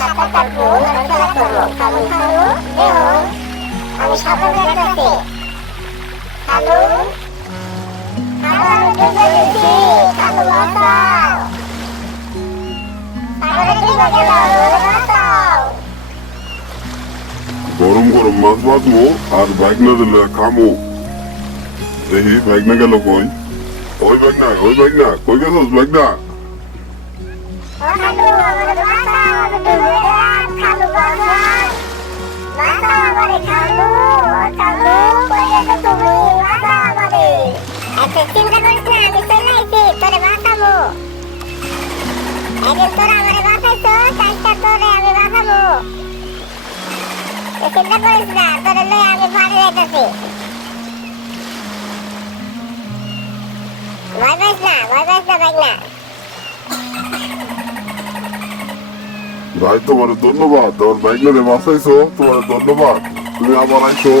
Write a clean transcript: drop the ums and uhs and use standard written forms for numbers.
সাথে থাকবো, খেলা করবো, খাবো খাবো, দেও আমি সাথে থাকতেছি। খালু খালু আমি ডুবে গেছি, খালু বাঁচাও, সাগরে ডুবে গেলাম, বাঁচাও। গরম গরম মাছ ভাজবো আর বাইক না দিলে খামো। দেখি বাইক না গেল কই? ওই বাইক না কই গেছস বাইক না? খালু আমারে বাঁচাও, আমি ডুবে গেলাম, খালু বাঁচাও, বাঁচাও আমারে খালু, খালু কই গেছো তুমি, বাঁচাও আমারে। আচ্ছা চিন্তা করিস না, আমি চলে আইছি, তোরে বাঁচাবো। একদিন তোরা আমারে বাঁচাইছো, চাইটা তোরে আমি বাঁচাবো। তুই চিন্তা করিস না, তোরে লই আমি বাড়ি যাইতেছি। ভয় পাইস না বাইক না। ভাই তোমার ধন্যবাদ, তোমার বাইক না বাঁচাইছো, তোমার ধন্যবাদ, তুমি আবার আইছো।